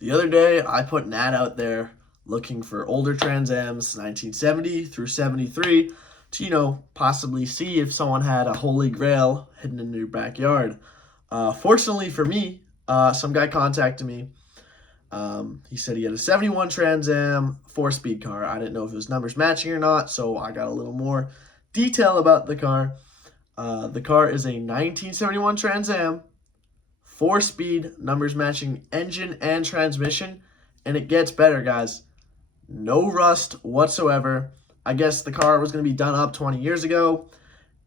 The other day, I put an ad out there looking for older Trans Ams, 1970 through 73, to, possibly see if someone had a holy grail hidden in their backyard. Fortunately for me, some guy contacted me. He said he had a 71 Trans Am 4-speed car. I didn't know if it was numbers matching or not, so I got a little more detail about the car. The car is a 1971 Trans Am, 4-speed, numbers matching engine and transmission, and it gets better, guys. No rust whatsoever. I guess the car was going to be done up 20 years ago,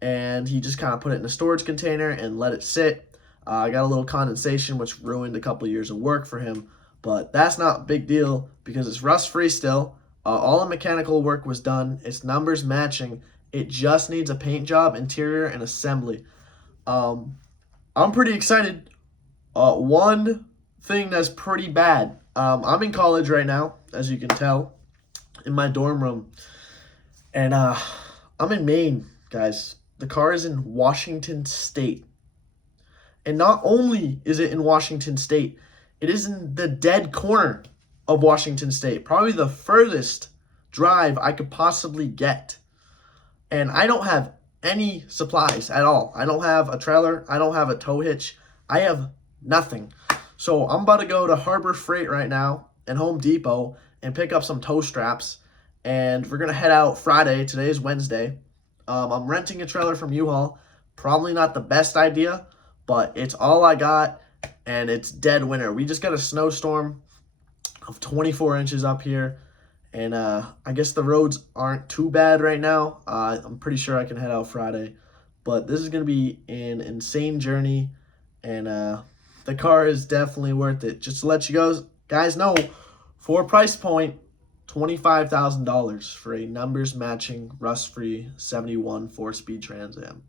and he just kind of put it in a storage container and let it sit. I got a little condensation, which ruined a couple of years of work for him, but that's not a big deal because it's rust-free still. All the mechanical work was done. It's numbers matching. It just needs a paint job, interior, and assembly. I'm pretty excited. One thing that's pretty bad. I'm in college right now, as you can tell, in my dorm room. And I'm in Maine, guys. The car is in Washington State. And not only is it in Washington State, it is in the dead corner of Washington State. Probably the furthest drive I could possibly get. And I don't have any supplies at all. I don't have a trailer. I don't have a tow hitch. I have nothing. So I'm about to go to Harbor Freight right now and Home Depot and pick up some tow straps. And we're going to head out Friday. Today is Wednesday. I'm renting a trailer from U-Haul. Probably not the best idea, but it's all I got, and it's dead winter. We just got a snowstorm of 24 inches up here. And I guess the roads aren't too bad right now. I'm pretty sure I can head out Friday. But this is going to be an insane journey. And the car is definitely worth it. Just to let you guys know, for a price point, $25,000 for a numbers matching, rust-free 71 4-speed Trans Am.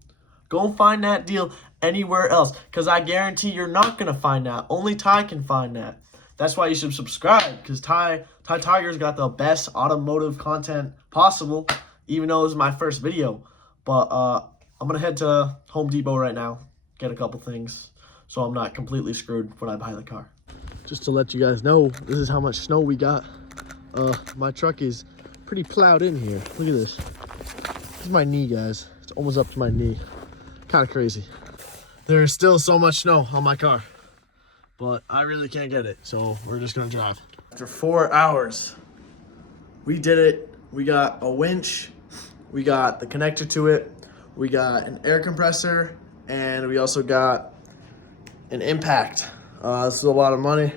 Go find that deal anywhere else, because I guarantee you're not going to find that. Only Ty can find that. That's why you should subscribe, because Ty Tiger's got the best automotive content possible, even though this is my first video. But I'm going to head to Home Depot right now, get a couple things, so I'm not completely screwed when I buy the car. Just to let you guys know, this is how much snow we got. My truck is pretty plowed in here. Look at this. This is my knee, guys. It's almost up to my knee. Kind of crazy. There's still so much snow on my car, but I really can't get it, so we're just gonna drive. After 4 hours, we did it. We got a winch, we got the connector to it, we got an air compressor, and we also got an impact. This is a lot of money,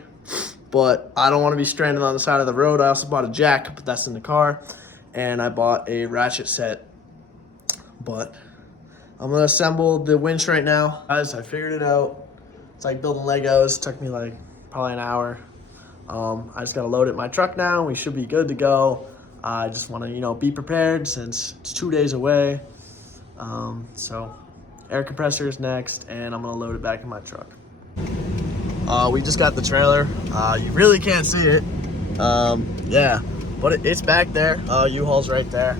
but I don't want to be stranded on the side of the road. I also bought a jack, but that's in the car, and I bought a ratchet set. But I'm gonna assemble the winch right now. Guys, I figured it out. It's like building Legos. It took me like probably an hour. I just gotta load it in my truck now. We should be good to go. I just want to, be prepared since it's 2 days away. So air compressor is next, and I'm gonna load it back in my truck. We just got the trailer. You really can't see it. Yeah, but it's back there. U-Haul's right there.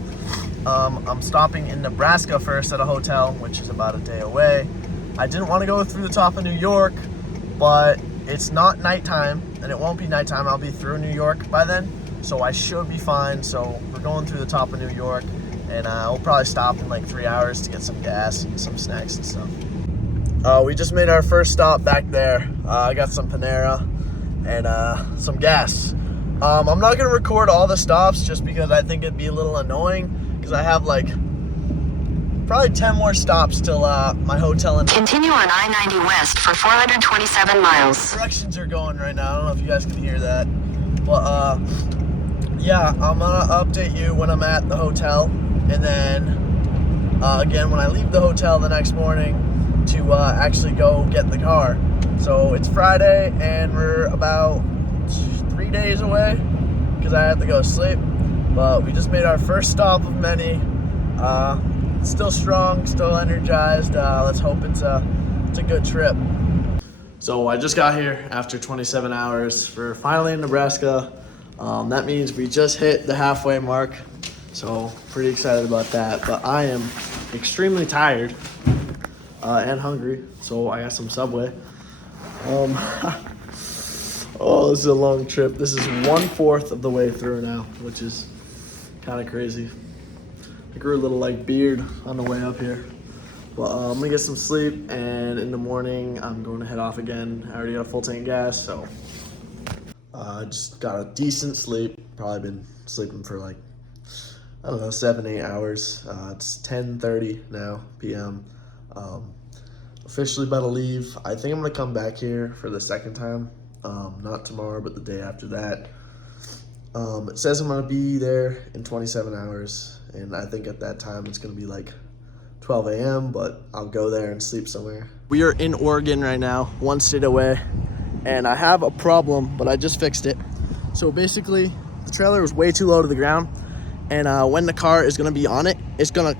I'm stopping in Nebraska first at a hotel, which is about a day away. I didn't want to go through the top of New York, but it's not nighttime, and it won't be nighttime. I'll be through New York by then, so I should be fine. So we're going through the top of New York, and we'll probably stop in like 3 hours to get some gas and some snacks and stuff. We just made our first stop back there. I got some Panera and some gas. I'm not going to record all the stops just because I think it'd be a little annoying, because I have like probably 10 more stops till my hotel. Continue on I-90 West for 427 miles. Directions are going right now. I don't know if you guys can hear that. But yeah, I'm going to update you when I'm at the hotel. And then again, when I leave the hotel the next morning to actually go get the car. So it's Friday, and we're about 3 days away because I have to go sleep. But we just made our first stop of many. Still strong, still energized. Let's hope it's a good trip. So I just got here after 27 hours. We're finally in Nebraska. That means we just hit the halfway mark. So pretty excited about that. But I am extremely tired and hungry. So I got some Subway. Oh, this is a long trip. This is 1/4 of the way through now, which is kind of crazy. I grew a little like beard on the way up here. But I'm gonna get some sleep, and in the morning I'm going to head off again. I already got a full tank of gas, so I just got a decent sleep. Probably been sleeping for like, I don't know, 7-8 hours. It's 10:30 now p.m. Officially about to leave. I think I'm gonna come back here for the second time. Not tomorrow, but the day after that. It says I'm gonna be there in 27 hours, and I think at that time it's gonna be like 12 a.m., but I'll go there and sleep somewhere. We are in Oregon right now, one state away, and I have a problem, but I just fixed it. So basically, the trailer was way too low to the ground, and when the car is gonna be on it, it's gonna,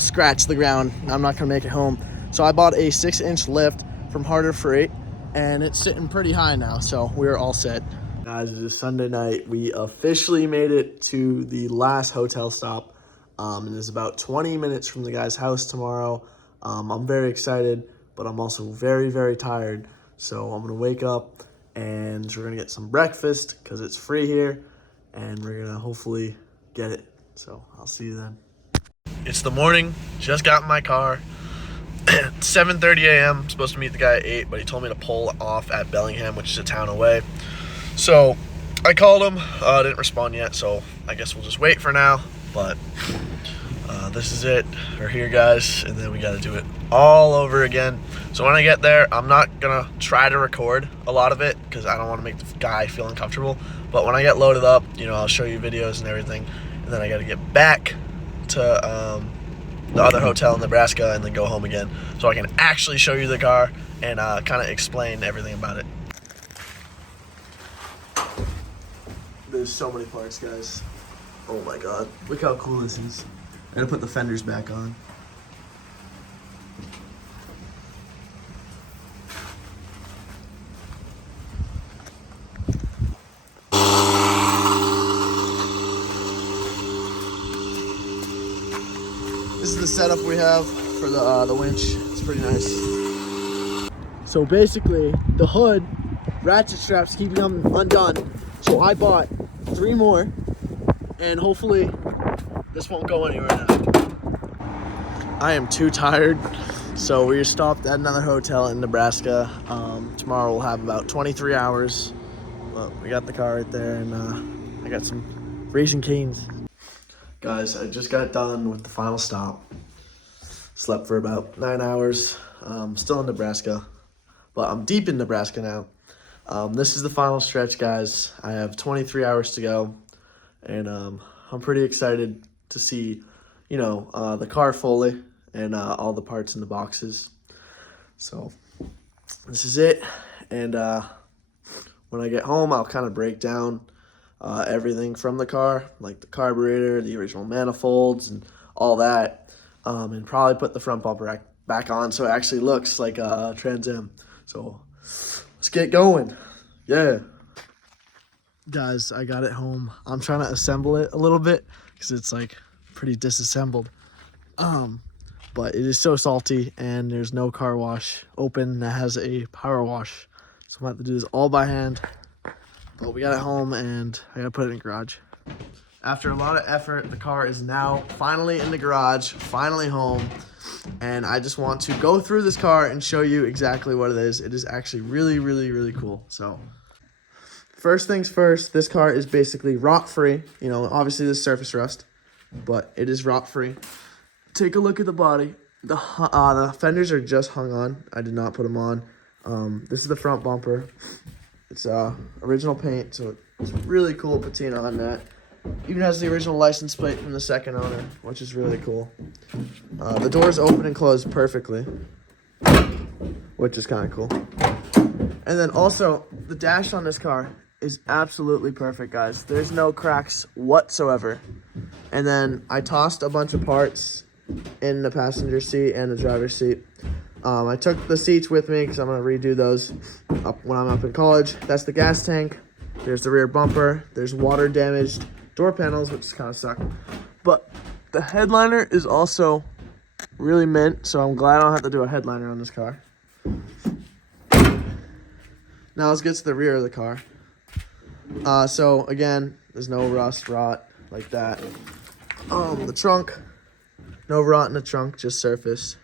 scratch the ground. I'm not gonna make it home. So I bought a 6-inch lift from Harder Freight, and it's sitting pretty high now, so we're all set. Guys, it is Sunday night. We officially made it to the last hotel stop. And it's about 20 minutes from the guy's house tomorrow. I'm very excited, but I'm also very, very tired. So I'm gonna wake up and we're gonna get some breakfast because it's free here, and we're gonna hopefully get it. So I'll see you then. It's the morning, just got in my car. 7:30 a.m. Supposed to meet the guy at 8, but he told me to pull off at Bellingham, which is a town away. So I called him, didn't respond yet, so I guess we'll just wait for now. But this is it. We're here, guys, and then we got to do it all over again. So when I get there, I'm not gonna try to record a lot of it because I don't want to make the guy feel uncomfortable. But when I get loaded up, I'll show you videos and everything, and then I got to get back to the other hotel in Nebraska and then go home again, so I can actually show you the car and kind of explain everything about it. There's so many parts, guys. Oh my god, look how cool this is. I gotta put the fenders back on. This is the setup we have for the winch. It's pretty nice. So basically, the hood ratchet straps keep them undone. So I bought 3 more, and hopefully this won't go anywhere now. I am too tired, so we stopped at another hotel in Nebraska. Tomorrow we'll have about 23 hours. Well, we got the car right there, and I got some Raising Cane's. Guys, I just got done with the final stop. Slept for about 9 hours. Still in Nebraska, but I'm deep in Nebraska now. This is the final stretch, guys. I have 23 hours to go, and I'm pretty excited to see, the car fully and all the parts in the boxes. So this is it, and when I get home, I'll kind of break down everything from the car, like the carburetor, the original manifolds, and all that, and probably put the front bumper back on so it actually looks like a Trans Am. So let's get going. Yeah. Guys, I got it home. I'm trying to assemble it a little bit because it's like pretty disassembled. But it is so salty, and there's no car wash open that has a power wash. So I'm gonna have to do this all by hand. But we got it home, and I gotta put it in the garage. After a lot of effort, the car is now finally in the garage, finally home. And I just want to go through this car and show you exactly what it is. It is actually really, really, really cool. So first things first, this car is basically rot-free. Obviously there's surface rust, but it is rot-free. Take a look at the body. The fenders are just hung on. I did not put them on. This is the front bumper. It's original paint, so it's really cool patina on that. Even has the original license plate from the second owner, which is really cool. The doors open and close perfectly, which is kind of cool. And then also, the dash on this car is absolutely perfect, guys. There's no cracks whatsoever. And then I tossed a bunch of parts in the passenger seat and the driver's seat. I took the seats with me because I'm going to redo those when I'm up in college. That's the gas tank. There's the rear bumper. There's water damaged door panels, which kind of suck. But the headliner is also really mint, so I'm glad I don't have to do a headliner on this car. Now let's get to the rear of the car. So again, there's no rust, rot like that. The trunk, no rot in the trunk, just surface.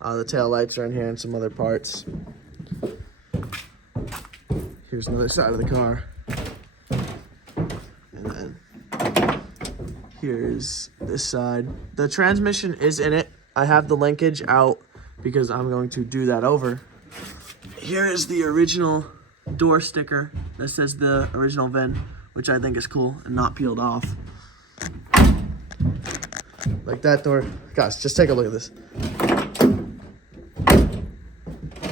The tail lights are in here and some other parts. Here's another side of the car. And then here's this side. The transmission is in it. I have the linkage out because I'm going to do that over. Here is the original door sticker that says the original VIN, which I think is cool and not peeled off. Like that door. Guys, just take a look at this.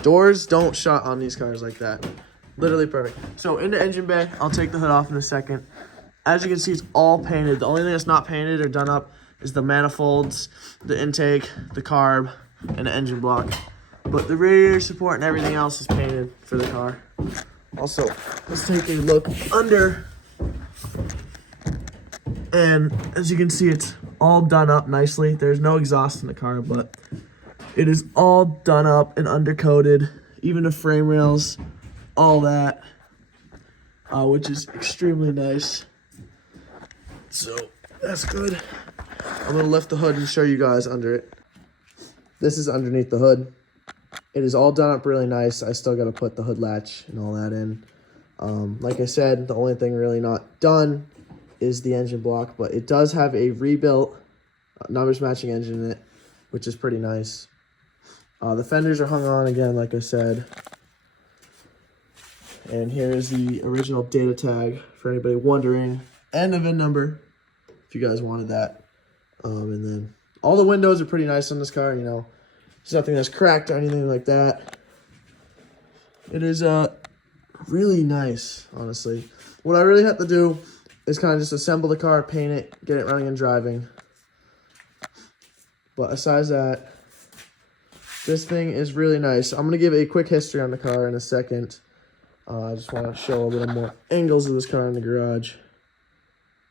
Doors don't shut on these cars like that. Literally perfect. So in the engine bay, I'll take the hood off in a second. As you can see, it's all painted. The only thing that's not painted or done up is the manifolds, the intake, the carb, and the engine block. But the radiator support and everything else is painted for the car. Also, let's take a look under. And as you can see, it's all done up nicely. There's no exhaust in the car, but it is all done up and undercoated. Even the frame rails, all that, which is extremely nice. So that's good. I'm gonna lift the hood and show you guys under it. This is underneath the hood. It is all done up really nice. I still gotta put the hood latch and all that in. Like I said, the only thing really not done is the engine block, but it does have a rebuilt numbers matching engine in it, which is pretty nice. The fenders are hung on again, like I said. And here is the original data tag for anybody wondering, and the VIN number if you guys wanted that. And then all the windows are pretty nice on this car. You know, there's nothing that's cracked or anything like that. It is really nice, honestly. What I really have to do is kind of just assemble the car, paint it, get it running and driving. But aside that, this thing is really nice. I'm going to give a quick history on the car in a second. I just want to show a little more angles of this car in the garage.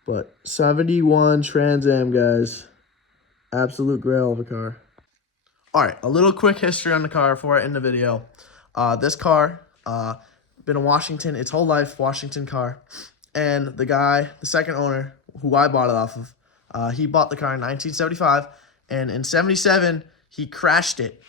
But 71 Trans Am, guys. Absolute grail of a car. Alright, a little quick history on the car before I end the video. This car, been in Washington its whole life, Washington car. And the guy, the second owner, who I bought it off of, he bought the car in 1975. And in 77, he crashed it.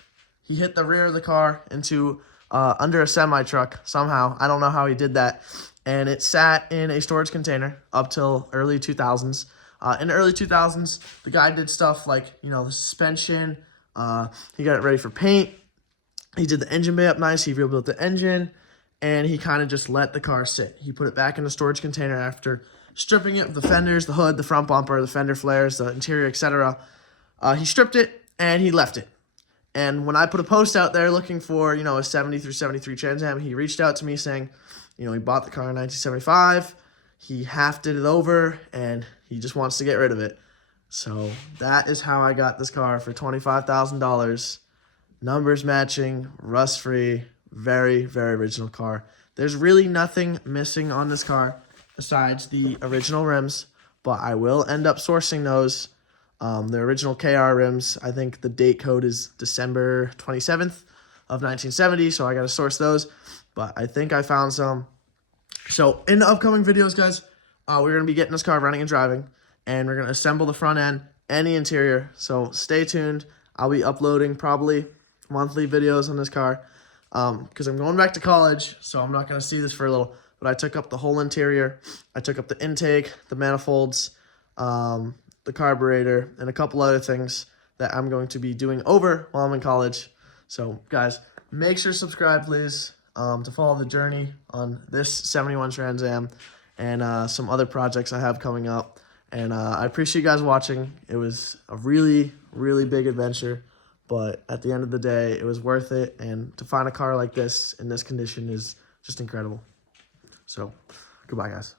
He hit the rear of the car into under a semi-truck somehow. I don't know how he did that. And it sat in a storage container up till early 2000s. In the early 2000s, the guy did stuff like, you know, the suspension. He got it ready for paint. He did the engine bay up nice. He rebuilt the engine. And he kind of just let the car sit. He put it back in the storage container after stripping it of the fenders, the hood, the front bumper, the fender flares, the interior, etc. He stripped it and he left it. And when I put a post out there looking for, you know, a 70 through 73 Trans Am, he reached out to me saying, you know, he bought the car in 1975. He half did it over and he just wants to get rid of it. So that is how I got this car for $25,000. Numbers matching, rust-free, very, very original car. There's really nothing missing on this car besides the original rims, but I will end up sourcing those. The original KR rims, I think the date code is December 27th of 1970, so I got to source those, but I think I found some. So in the upcoming videos, guys, we're going to be getting this car running and driving, and we're going to assemble the front end and the interior, so stay tuned. I'll be uploading probably monthly videos on this car, because I'm going back to college, so I'm not going to see this for a little, but I took up the whole interior. I took up the intake, the manifolds, the carburetor, and a couple other things that I'm going to be doing over while I'm in college. So, guys, make sure to subscribe, please, to follow the journey on this 71 Trans Am and some other projects I have coming up. And I appreciate you guys watching. It was a really, really big adventure, but at the end of the day, it was worth it. And to find a car like this in this condition is just incredible. So, goodbye, guys.